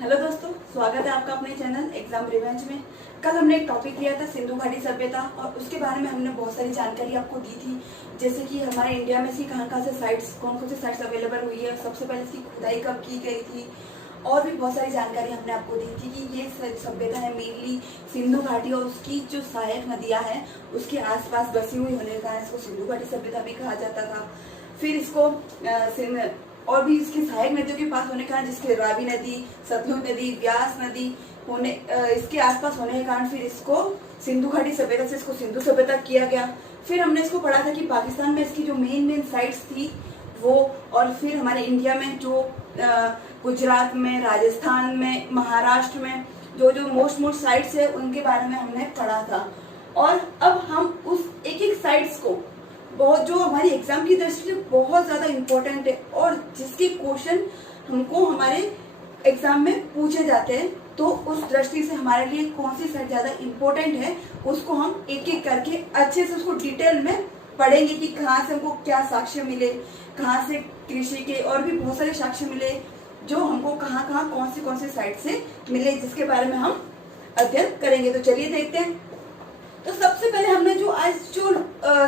Hello दोस्तों, स्वागत है आपका अपने चैनल एग्जाम रिवेंज में। कल हमने एक टॉपिक लिया था सिंधु घाटी सभ्यता और उसके बारे में हमने बहुत सारी जानकारी आपको दी थी। जैसे कि हमारे इंडिया में कहाँ से साइट्स, कौन कौन सी साइट्स अवेलेबल हुई है, सबसे पहले इसकी खुदाई कब की गई थी और भी बहुत सारी जानकारी हमने आपको दी थी कि ये सभ्यता है मेनली सिंधु घाटी और उसकी जो सहायक नदियाँ हैं उसके आसपास बसी हुई होने के कारण इसको सिंधु घाटी सभ्यता भी कहा जाता था। फिर इसको और भी इसकी सहायक नदियों के पास होने के कारण, जिसके रावी नदी, सतलुज नदी, व्यास नदी होने इसके आसपास होने के कारण फिर इसको सिंधु घाटी सभ्यता से इसको सिंधु सभ्यता किया गया। फिर हमने इसको पढ़ा था कि पाकिस्तान में इसकी जो मेन साइट्स थी वो, और फिर हमारे इंडिया में जो गुजरात में, राजस्थान में, महाराष्ट्र में जो मोस्ट साइट्स है उनके बारे में हमने पढ़ा था। और अब हम उस एक एक साइट्स को बहुत, जो हमारी एग्जाम की दृष्टि से बहुत ज्यादा इम्पोर्टेंट है और जिसके क्वेश्चन हमको हमारे एग्जाम में पूछे जाते हैं, तो उस दृष्टि से हमारे लिए कौन सी साइट ज्यादा इम्पोर्टेंट है उसको हम एक एक करके अच्छे से उसको डिटेल में पढ़ेंगे कि कहाँ से हमको क्या साक्ष्य मिले, कहाँ से कृषि के और भी बहुत सारे साक्ष्य मिले जो हमको कहाँ कौन सी साइट से मिले, जिसके बारे में हम अध्ययन करेंगे। तो चलिए देखते हैं। तो सबसे पहले हमने जो आज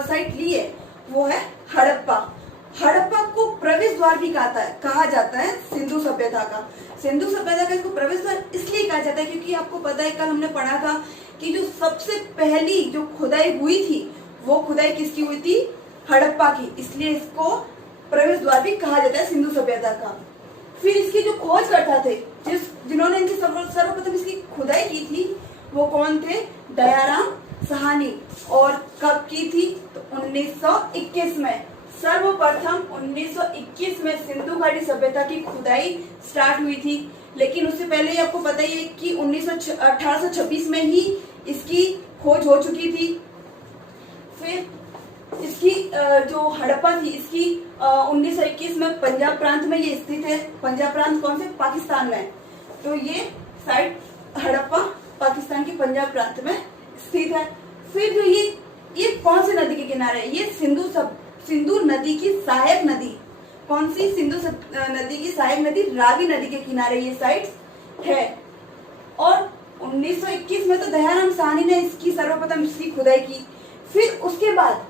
साइट ली है वो है हड़प्पा। हड़प्पा को प्रवेश द्वार भी कहा जाता है सिंधु सभ्यता का। सिंधु सभ्यता का इसको प्रवेश द्वार इसलिए कहा जाता है क्योंकि आपको पता है, कल हमने पढ़ा था कि जो सबसे पहली जो खुदाई हुई थी वो खुदाई किसकी हुई थी? हड़प्पा की, इसलिए इसको प्रवेश द्वार भी कहा जाता है सिंधु सभ्यता का। फिर इसकी जो खोजकर्ता थे, जिन्होंने इनकी सर्वप्रथम इसकी खुदाई की थी वो कौन थे? दयाराम साहनी। और कब की थी? तो 1921 में। सर्वप्रथम 1921 में सिंधु घाटी सभ्यता की खुदाई स्टार्ट हुई थी। लेकिन उससे पहले ही आपको पता ही है कि 1826 में ही इसकी खोज हो चुकी थी। फिर इसकी जो हड़प्पा थी इसकी 1921 में पंजाब प्रांत में ये स्थित है। पंजाब प्रांत कौन से? पाकिस्तान में। तो ये साइट हड़प्पा पाकिस्तान के पंजाब प्रांत में स्थित है। फिर जो ये कौन सी नदी के किनारे है? ये सिंधु नदी की सहायक नदी। कौन सी? सिंधु नदी की सहायक नदी रावी नदी के किनारे ये साइट है। और 1921 में तो दयाराम साहनी ने इसकी सर्वप्रथम इसकी खुदाई की। फिर उसके बाद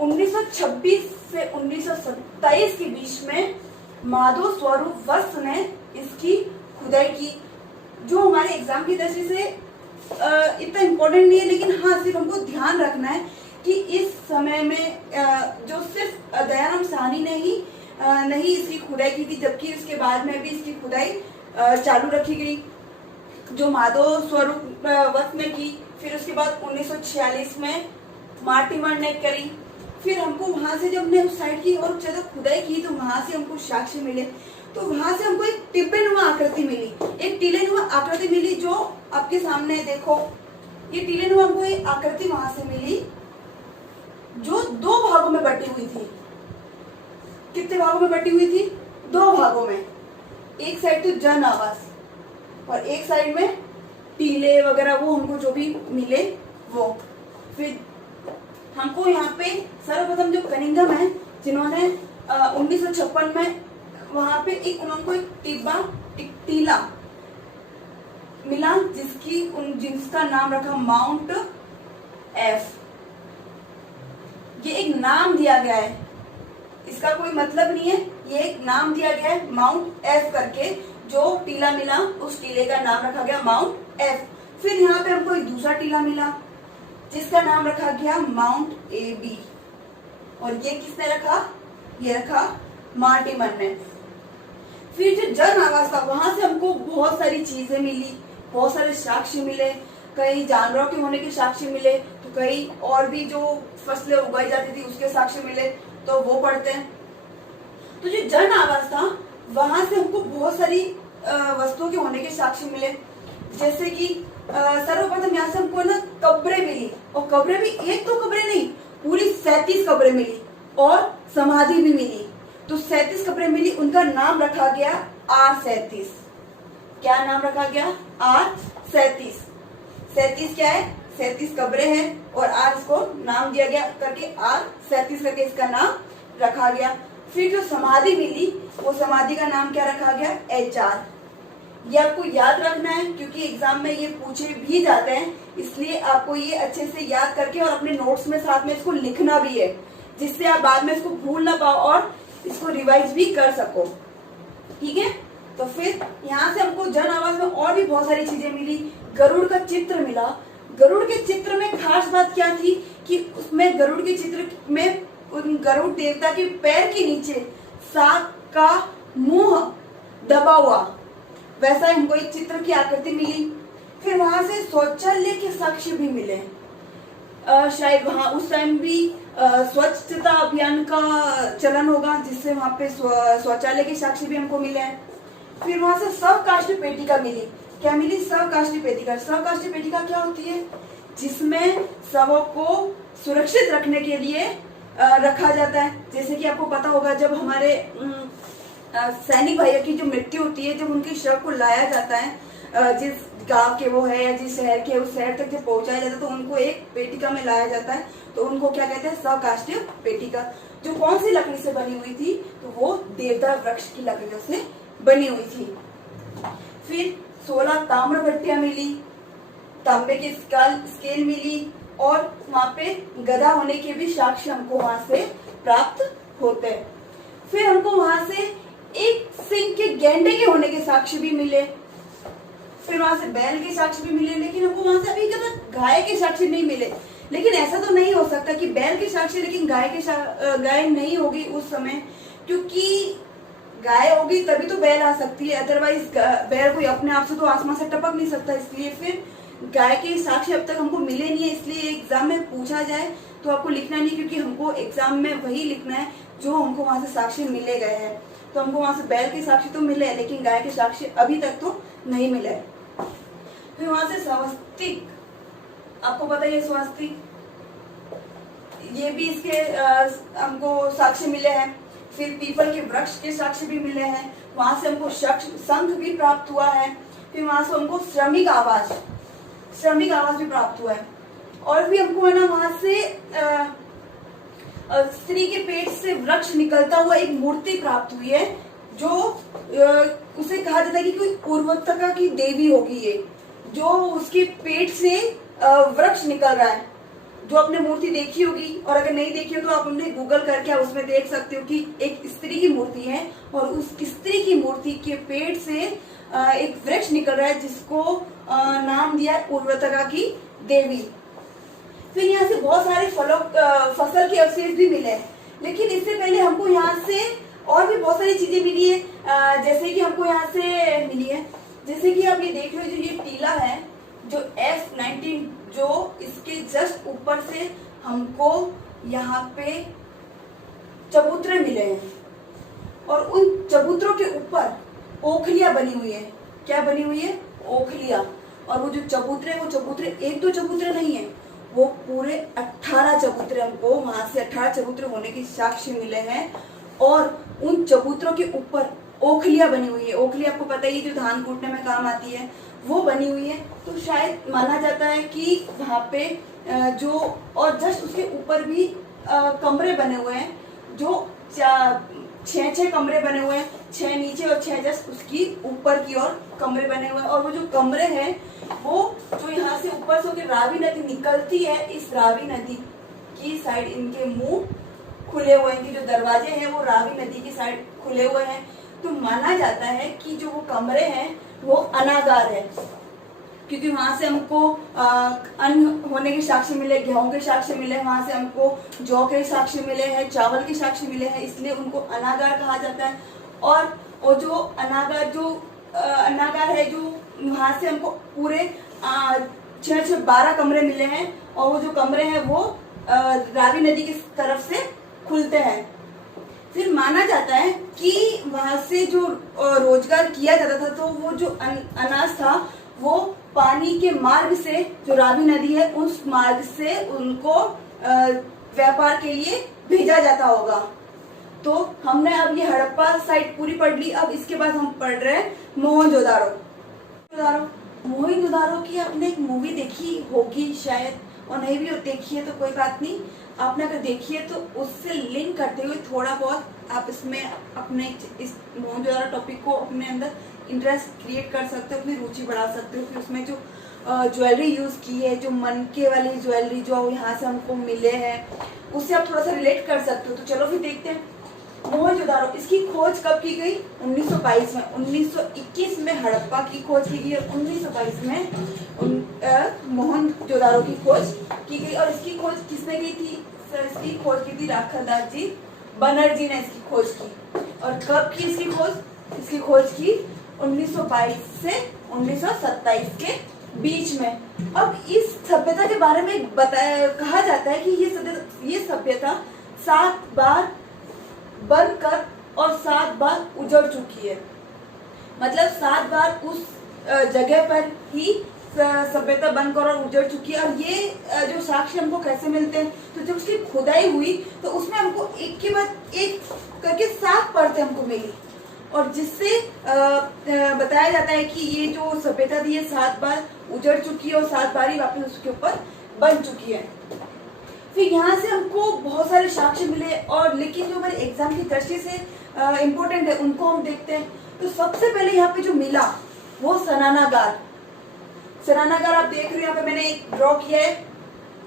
1926 से 1927 के बीच में माधव स्वरूप वस्त ने इसकी खुदाई की, जो हमारे एग्जाम की दृष्टि से इतना इम्पोर्टेंट नहीं है, लेकिन हाँ सिर्फ हमको ध्यान रखना है कि इस समय में जो सिर्फ दयाराम साहनी ने ही नहीं इसकी खुदाई की थी, जबकि इसके बाद में भी इसकी खुदाई चालू रखी गई, जो माधव स्वरूप वस्त ने की। फिर उसके बाद 1946 में मार्टिमर ने करी। फिर हमको वहां से, जब हमने उस साइड की और ज्यादा खुदाई की, तो वहां से हमको साक्ष्य मिले। तो वहां से हमको एक टिब्बेनुमा आकृति मिली, एक टीलेनुमा आकृति मिली, जो आपके सामने देखो। ये टीलेनुमा हमको एक आकृति वहां से मिली जो दो भागों में बटी हुई थी। कितने भागों में बटी हुई थी? दो भागों में। एक साइड तो जन आवास और एक साइड में टीले वगैरह, वो हमको जो भी मिले वो। फिर हमको यहाँ पे सर्वप्रथम जो कनिंघम है, जिन्होंने 1956 में वहां पे उनको एक टीला मिला, जिसका नाम रखा माउंट एफ। ये एक नाम दिया गया है, इसका कोई मतलब नहीं है, ये एक नाम दिया गया है माउंट एफ करके। जो टीला मिला उस टीले का नाम रखा गया माउंट एफ। फिर यहाँ पे हमको एक दूसरा टीला मिला जिसका नाम रखा गया माउंट ए बी, और ये किसने रखा? ये रखा मार्टिमर ने। फिर जो जन आवास था, वहां से हमको बहुत सारी चीजें मिली, बहुत सारे साक्ष्य मिले। कई जानवरों के होने के साक्ष्य मिले, तो कई और भी जो फसलें उगाई जाती थी उसके साक्ष्य मिले, तो वो पढ़ते हैं। तो जो जन आवास था वहां से हमको बहुत सारी वस्तुओं के होने के साक्ष्य मिले। जैसे कि सर्वप्रथम यहाँ से हमको ना कब्रें मिली, और कब्रें भी एक दो कब्रें नहीं, पूरी 37 कब्रें मिली और समाधि भी मिली। तो 37 कब्रें मिली, उनका नाम रखा गया R37। क्या नाम रखा गया? R37। 37 क्या है? 37 कब्रें हैं और R इसको नाम दिया गया करके R37 करके इसका नाम रखा गया। फिर जो समाधि मिली वो समाधि का नाम क्या रखा गया? HR। ये आपको याद रखना है क्योंकि एग्जाम में ये पूछे भी जाते हैं, इसलिए आपको ये अच्छे से याद करके और अपने नोट्स में साथ में इसको लिखना भी है, जिससे आप बाद में इसको भूल ना पाओ और इसको रिवाइज भी कर सको। ठीक है, तो फिर यहाँ से हमको जन आवाज में और भी बहुत सारी चीजें मिली। गरुड़ का चित्र मिला। गरुड़ के चित्र में खास बात क्या थी कि उसमें गरुड़ के चित्र में उन गरुड़ देवता के पैर के नीचे सांप का मुंह दबा हुआ वैसा हमको एक चित्र की आकृति मिली। फिर वहां से शौचालय के साक्ष्य भी मिले। शायद वहां उस टाइम भी स्वच्छता अभियान का चलन होगा, जिससे वहां पे शौचालय के साक्ष्य भी हमको मिले हैं। फिर वहां से शवकाष्ठ पेटिका मिली। क्या मिली? शवकाष्ठ पेटिका। शवकाष्ठ पेटिका क्या होती है? जिसमें शवों को सुरक्षित रखने के लिए रखा जाता है। जैसे कि आपको पता होगा, जब हमारे सैनिक भाइयों की जो मृत्यु होती है, जब उनके शव को लाया जाता है, जिस गांव के वो है या जिस शहर के उस शहर तक जब पहुंचाया जाता है, तो उनको एक पेटिका में लाया जाता है। तो उनको क्या कहते हैं? शवकाष्ठ पेटिका। जो कौन सी लकड़ी से बनी हुई थी? तो वो देवदार वृक्ष की लकड़ियों से बनी हुई थी। फिर 16 ताम्र भट्टियां मिली, तांबे के स्केल मिली और वहां पे गदा होने के भी साक्ष्य हमको वहां से प्राप्त होते हैं। फिर हमको वहां से एक सिंह के गैंडे के होने के साक्ष्य भी मिले। फिर वहां से बैल के साक्ष्य भी मिले, लेकिन हमको वहां से अभी तक गाय के साक्ष्य नहीं मिले। लेकिन ऐसा तो नहीं हो सकता कि बैल के साक्ष्य लेकिन गाय नहीं होगी उस समय, क्योंकि गाय होगी तभी तो बैल आ सकती है, अदरवाइज बैल कोई अपने आप से तो आसमान से टपक नहीं सकता। इसलिए फिर गाय के साक्ष्य अब तक हमको मिले नहीं है। इसलिए एग्जाम में पूछा जाए तो आपको लिखना नहीं, क्योंकि हमको एग्जाम में वही लिखना है जो हमको वहां से साक्ष्य मिले गए हैं। तो हमको वहां से बैल के साक्ष्य तो मिले, लेकिन गाय के साक्ष्य अभी तक तो नहीं मिले। फिर वहां से स्वस्तिक, आपको पता है स्वस्तिक, ये भी इसके हमको साक्ष्य मिले हैं। फिर पीपल के वृक्ष के साक्ष्य भी मिले हैं। वहां से हमको शंख भी प्राप्त हुआ है। फिर वहां से हमको श्रमिक आवाज भी प्राप्त हुआ है। और भी हमको है ना वहां से स्त्री के पेट से वृक्ष निकलता हुआ एक मूर्ति प्राप्त हुई है, जो उसे कहा जाता है कि कोई उर्वरता की देवी होगी ये, जो उसके पेट से वृक्ष निकल रहा है। जो आपने मूर्ति देखी होगी, और अगर नहीं देखी हो तो आप उन्हें गूगल करके आप उसमें देख सकते हो कि एक स्त्री की मूर्ति है और उस स्त्री की मूर्ति के पेट से एक वृक्ष निकल रहा है, जिसको नाम दिया है उर्वरता की देवी। फिर यहाँ से बहुत सारे फसल के अवशेष भी मिले हैं। लेकिन इससे पहले हमको यहाँ से और भी बहुत सारी चीजें मिली है। जैसे कि हमको यहाँ से मिली है, जैसे कि आप ये देख रहे हो, जो ये टीला है, जो F19, जो इसके जस्ट ऊपर से हमको यहाँ पे चबूतरे मिले हैं और उन चबूतरों के ऊपर ओखलियां बनी हुई है। क्या बनी हुई है? ओखलियां। और वो जो चबूतरे, वो चबूतरे एक दो चबूतरे नहीं है, वो पूरे 18 चबूतरे, हमको वहां से 18 चबूतरे होने के साक्ष्य मिले हैं। और उन चबूतरों के ऊपर ओखलियां बनी हुई है। ओखली आपको पता ही, जो धान कूटने में काम आती है, वो बनी हुई है। तो शायद माना जाता है कि वहां पे जो, और जस्ट उसके ऊपर भी कमरे बने हुए हैं, जो 6 कमरे बने हुए हैं, 6 नीचे और 6 जस्ट उसकी ऊपर की ओर कमरे बने हुए हैं। और वो जो कमरे हैं, वो जो यहाँ से ऊपर से रावी नदी निकलती है, इस रावी नदी की साइड इनके मुंह खुले हुए हैं, इनके जो दरवाजे हैं वो रावी नदी की साइड खुले हुए हैं। तो माना जाता है कि जो वो कमरे हैं वो अनागार है, क्योंकि वहां से हमको अन्न होने के साक्ष्य मिले, गेहूं के साक्ष्य मिले, वहां से हमको जौ के साक्ष्य मिले हैं, चावल के साक्ष्य मिले हैं, इसलिए उनको अनागार कहा जाता है। और वो जो अनागार है, जो वहां से हमको पूरे 12 कमरे मिले हैं। और वो जो कमरे हैं वो रावी नदी की तरफ से खुलते हैं। फिर माना जाता है कि वहां से जो रोजगार किया जाता था, तो वो जो अनाज था वो पानी के मार्ग से, जो रावी नदी है उस मार्ग से उनको व्यापार के लिए भेजा जाता होगा। तो हमने अब ये हड़प्पा साइड पूरी पढ़ ली। अब इसके बाद हम पढ़ रहे हैं मोहनजोदारो। मोहनजोदारो की आपने एक मूवी देखी होगी शायद, और नहीं भी देखी है तो कोई बात नहीं, आपने अगर देखी है तो उससे लिंक करते हुए थोड़ा बहुत आप इसमें अपने इस मोहनजोदड़ो टॉपिक को अपने अंदर इंटरेस्ट क्रिएट कर सकते हो, अपनी रुचि बढ़ा सकते हो। फिर उसमें जो ज्वेलरी यूज की है, जो मनके वाली ज्वेलरी जो यहाँ से हमको मिले हैं, उससे आप थोड़ा सा रिलेट कर सकते हो। तो चलो फिर देखते हैं मोहनजोदड़ो। इसकी खोज कब की गई? 1922 में। 1921 में हड़प्पा की खोज की गई और 1922 में मोहनजोदड़ो की खोज की गई। और इसकी खोज किसने की थी? इसकी खोज की थी राखालदास जी बनर्जी ने इसकी खोज की। और कब की इसकी खोज? इसकी खोज की 1922 से 1927 के बीच में। अब इस सभ्यता के बारे में कहा जाता है कि ये सभ्यता 7 बार बनकर और 7 बार उजड़ चुकी है। मतलब 7 बार उस जगह पर ही सभ्यता बनकर और उजड़ चुकी है। और ये जो साक्ष्य हमको कैसे मिलते हैं? तो जब उसकी खुदाई हुई तो उसमें हमको एक के बाद एक करके 7 परतें हमको मिली, और जिससे बताया जाता है कि ये जो सभ्यता थी ये 7 बार उजड़ चुकी है और 7 बार ही वापस उसके ऊपर बन चुकी है। फिर यहाँ से हमको बहुत सारे साक्ष्य मिले, और लेकिन जो हमारे एग्जाम की दृष्टि से इम्पोर्टेंट है उनको हम देखते हैं। तो सबसे पहले यहाँ पे जो मिला वो स्नानागार। स्नानागार आप देख रहे हो, यहाँ पे मैंने एक ड्रॉ किया है।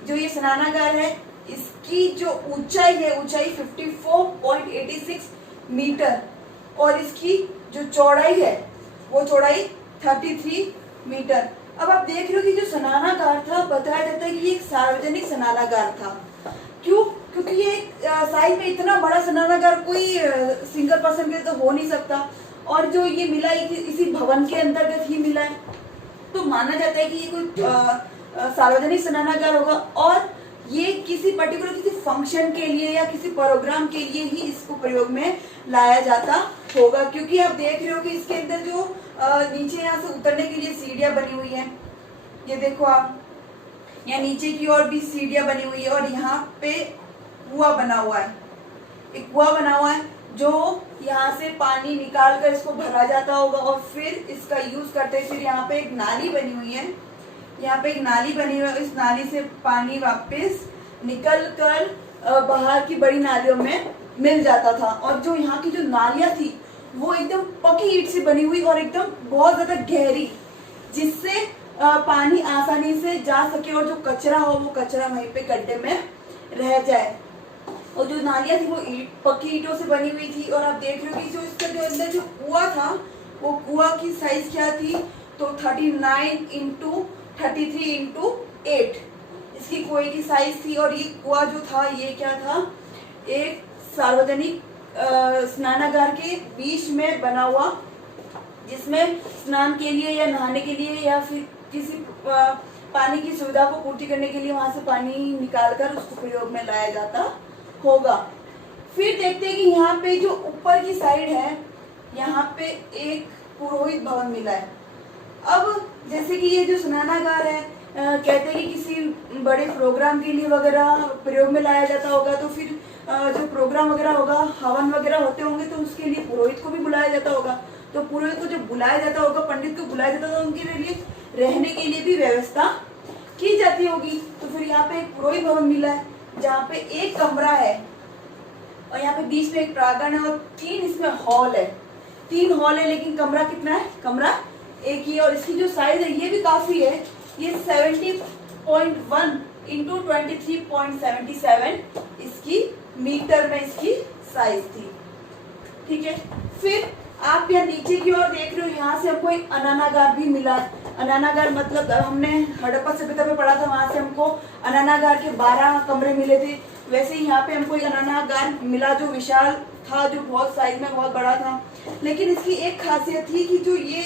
जो ये स्नानागार है इसकी जो ऊंचाई है, ऊंचाई 54.86 मीटर, और इसकी जो चौड़ाई है वो चौड़ाई 33 मीटर। अब आप देख रहे हो कि जो स्नानागार था, बताया जाता है कि ये एक सार्वजनिक स्नानागार था। क्यों? क्योंकि ये साइज में इतना बड़ा स्नानागार कोई सिंगल पर्सन के तो हो नहीं सकता, और जो ये मिला इसी भवन के अंतर्गत ही मिला है। तो माना जाता है कि ये कोई सार्वजनिक स्नानागार होगा, और ये किसी पर्टिकुलर किसी फंक्शन के लिए या किसी प्रोग्राम के लिए ही इसको प्रयोग में लाया जाता होगा। क्योंकि आप देख रहे हो कि इसके अंदर जो नीचे यहाँ से उतरने के लिए सीढ़ियां बनी हुई हैं, ये देखो आप, यहाँ नीचे की ओर भी सीढ़ियां बनी हुई है, और यहाँ पे कुआं बना हुआ है, एक कुआं बना हुआ है जो यहाँ से पानी निकाल कर इसको भरा जाता होगा और फिर इसका यूज करते हैं। फिर यहाँ पे एक नाली बनी हुई है, यहाँ पे एक नाली बनी हुई है, इस नाली से पानी वापस निकल कर बाहर की बड़ी नालियों में मिल जाता था। और जो यहाँ की जो नालियां थी वो एकदम पकी ईंट से बनी हुई और एकदम बहुत ज्यादा गहरी, जिससे पानी आसानी से जा सके और जो कचरा हो वो कचरा वहीं पे गड्ढे में रह जाए। और जो नालियां थी वो पक्की ईंटों से बनी हुई थी। और आप देख रहे हो कि जो इसका जो अंदर जो कुआं था वो कुआं की साइज क्या थी? तो 39 इंटू 33 इंटू 8 इसकी कुएं की साइज थी। और ये कुआं जो था ये क्या था? एक सार्वजनिक स्नानागार के बीच में बना हुआ, जिसमें स्नान के लिए या नहाने के लिए या फिर किसी पानी की सुविधा को पूर्ति करने के लिए वहां से पानी निकालकर उसको प्रयोग में लाया जाता होगा। फिर देखते हैं कि यहाँ पे जो ऊपर की साइड है यहाँ पे एक पुरोहित भवन मिला है। अब जैसे कि ये जो स्नानागार है कहते हैं कि किसी बड़े प्रोग्राम के लिए वगैरह प्रयोग में लाया जाता होगा, तो फिर जो प्रोग्राम वगैरह होगा, हवन वगैरह होते होंगे, तो उसके लिए पुरोहित को भी बुलाया जाता होगा। तो पुरोहित को जब बुलाया जाता होगा, पंडित को बुलाया जाता होगा, उनके लिए रहने के लिए भी व्यवस्था की जाती होगी। तो फिर यहाँ पे एक पुरोहित भवन मिला है जहाँ पे एक कमरा है और यहाँ पे बीच में एक प्रांगण है और 3 इसमें हॉल है। 3 हॉल है, लेकिन कमरा कितना है? कमरा एक ही है। और इसकी जो साइज है ये भी काफी है, ये 70.1 इंटू 23.77 इसकी मीटर में इसकी साइज थी। ठीक है, फिर आप यहाँ नीचे की ओर देख रहे हो, यहाँ से हमको एक अनानागार भी मिला। अनानागार मतलब हमने हड़प्पा सभ्यता में पढ़ा था, वहां से हमको अनानागार के 12 कमरे मिले थे। वैसे ही यहाँ पे हमको एक अनानागार मिला जो विशाल था, जो बहुत साइज में बहुत बड़ा था। लेकिन इसकी एक खासियत थी कि जो ये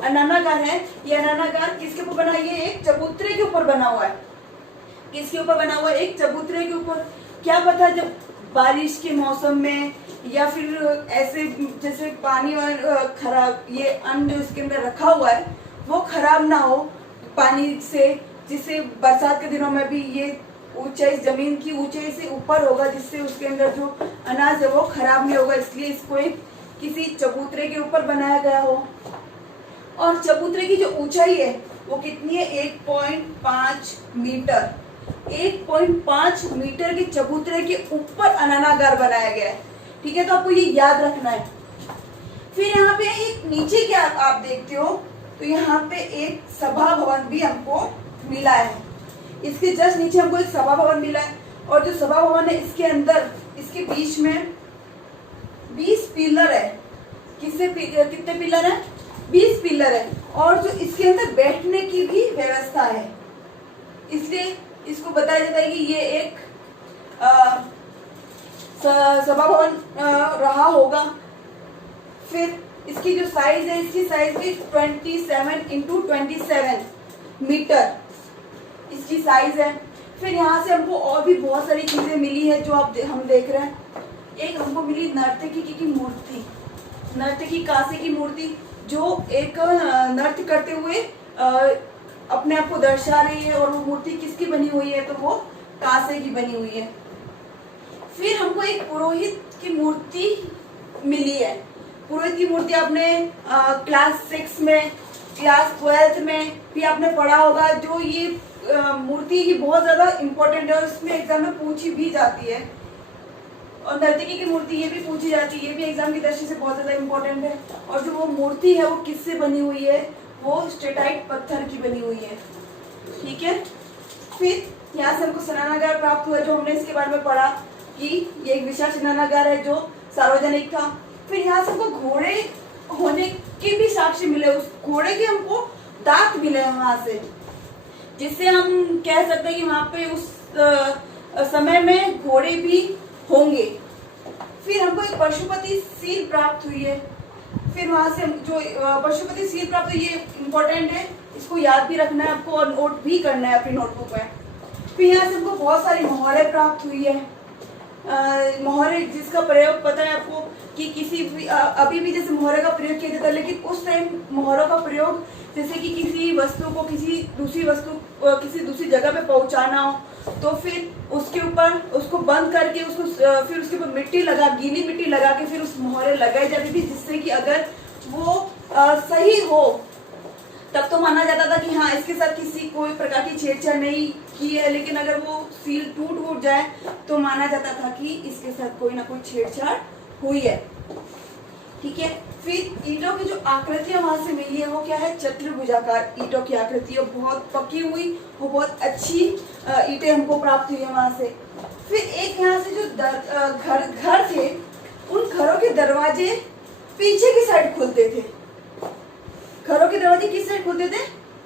अनानागार है, ये अनानागार किसके ऊपर बना? ये एक चबूतरे के ऊपर बना हुआ है। किसके ऊपर बना हुआ है? एक चबूतरे के ऊपर। क्या पता जब बारिश के मौसम में या फिर ऐसे जैसे पानी और खराब ये अन्न जो इसके अंदर रखा हुआ है वो खराब ना हो पानी से, जिससे बरसात के दिनों में भी ये ऊंचाई, जमीन की ऊंचाई से ऊपर होगा, जिससे उसके अंदर जो अनाज है वो खराब नहीं होगा। इसलिए इसको एक किसी चबूतरे के ऊपर बनाया गया हो। और चबूतरे की जो ऊंचाई है वो कितनी है? 1.5 मीटर। 1.5 मीटर के चबूतरे के ऊपर अननागार बनाया गया है। ठीक है, तो आपको ये याद रखना है। फिर यहाँ पे एक नीचे क्या आप देखते हो, तो यहाँ पे एक सभा भवन भी हमको मिला है। इसके जस्ट नीचे हमको एक सभा भवन मिला है, और जो सभा भवन है इसके अंदर, इसके बीच में 20 पिलर है। कितने पिलर है? 20 पिलर है, और जो इसके अंदर बैठने की भी व्यवस्था है, इसलिए इसको बताया जाता है कि ये एक सभा भवन रहा होगा। फिर इसकी जो साइज है, इसकी साइज भी 27x27 मीटर इसकी साइज है। फिर यहाँ से हमको और भी बहुत सारी चीजें मिली है जो हम देख रहे हैं। एक हमको मिली नर्तकी की मूर्ति, नर्तकी कांसे की मूर्ति, जो एक नृत्य करते हुए अपने आप को दर्शा रही है, और वो मूर्ति किसकी बनी हुई है, तो वो कांसे की बनी हुई है। फिर हमको एक पुरोहित की मूर्ति मिली है। पुरोहित की मूर्ति आपने क्लास 6 में, क्लास 12th में भी आपने पढ़ा होगा। जो ये मूर्ति ही बहुत ज्यादा इम्पोर्टेंट है, और इसमें एग्जाम में पूछी भी जाती है। और नर्तकी की मूर्ति ये भी पूछी जाती है, ये भी एग्जाम की दृष्टि से बहुत ज्यादा इम्पोर्टेंट है। और जो वो मूर्ति है वो किससे बनी हुई है, वो स्टेटाइट पत्थर की बनी हुई है। ठीक है, फिर यहाँ से हमको स्नानागार प्राप्त हुआ, जो हमने इसके बारे में पढ़ा कि ये एक विशाल स्नानागार है जो सार्वजनिक था। फिर यहाँ से हमको घोड़े होने के भी साक्ष्य मिले, उस घोड़े के हमको दांत मिले वहां से, जिससे हम कह सकते हैं कि वहां पे उस समय में घोड़े भी होंगे। फिर हमको एक पशुपति सील प्राप्त हुई है। फिर वहां से जो पशुपति सील प्राप्त हुई, ये इम्पोर्टेंट है, इसको याद भी रखना है आपको और नोट भी करना है अपनी नोटबुक में। फिर यहाँ से हमको बहुत सारी मोहरें प्राप्त हुई है। मोहरे जिसका प्रयोग पता है आपको कि किसी भी अभी भी जैसे मोहरे का प्रयोग किया जाता है, लेकिन उस टाइम मोहरों का प्रयोग जैसे कि किसी वस्तु को किसी दूसरी जगह पे पहुंचाना हो, तो फिर उसके ऊपर उसको बंद करके उसको फिर उसके ऊपर गीली मिट्टी लगा के फिर उस मोहरे लगाई जाती थी, जिससे कि अगर वो सही हो तब तो माना जाता था कि हाँ इसके साथ किसी कोई प्रकार की छेड़छाड़ नहीं की है। लेकिन अगर वो सील टूट जाए तो माना जाता था कि इसके साथ कोई ना कोई छेड़छाड़ हुई है। ठीक है, फिर ईंटों की जो आकृतियां वहां से मिली है वो क्या है, चतुर्भुजाकार ईंटों की आकृति, और बहुत पकी हुई, वो बहुत अच्छी ईंटें हमको प्राप्त हुई है वहां से। फिर एक यहाँ से जो घर थे, उन घरों के दरवाजे पीछे की साइड खुलते थे। घरों के दरवाजे किस साइड खुलते थे,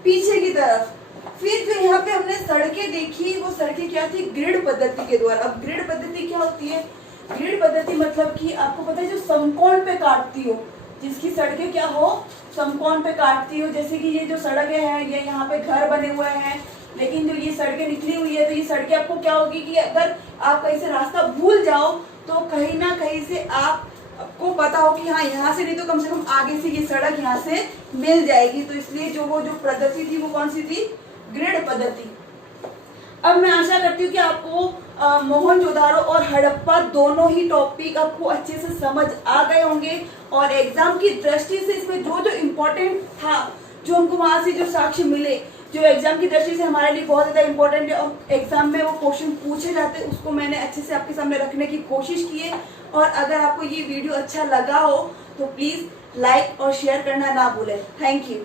पीछे की तरफ। फिर जो यहाँ पे हमने सड़कें देखी, वो सड़कें क्या थी, ग्रिड पद्धति के द्वारा। अब ग्रिड पद्धति क्या होती है, ग्रिड पद्धति मतलब कि आपको पता है जो समकोण पे काटती हो, जिसकी सड़कें क्या हो, समकोण पे काटती हो। जैसे कि ये जो सड़कें हैं, ये यहाँ पे घर बने हुए हैं, लेकिन जो ये सड़कें निकली हुई है, तो ये सड़कें आपको क्या होगी कि अगर आप कहीं से रास्ता भूल जाओ तो कहीं ना कहीं से आपको पता हो कि हाँ यहाँ से नहीं तो कम से कम आगे से ये सड़क यहाँ से मिल जाएगी। तो इसलिए जो पद्धति थी वो कौन सी थी, ग्रिड पद्धति। अब मैं आशा करती हूँ कि आपको मोहनजोदाड़ो और हड़प्पा दोनों ही टॉपिक आपको अच्छे से समझ आ गए होंगे, और एग्जाम की दृष्टि से इसमें जो इम्पोर्टेंट था, जो हमको वहां से जो साक्ष्य मिले, जो एग्जाम की दृष्टि से हमारे लिए बहुत ज्यादा इम्पोर्टेंट है और एग्जाम में वो क्वेश्चन पूछे जाते हैं, उसको मैंने अच्छे से आपके सामने रखने की कोशिश की है। और अगर आपको ये वीडियो अच्छा लगा हो तो प्लीज लाइक और शेयर करना ना भूलें। Thank you.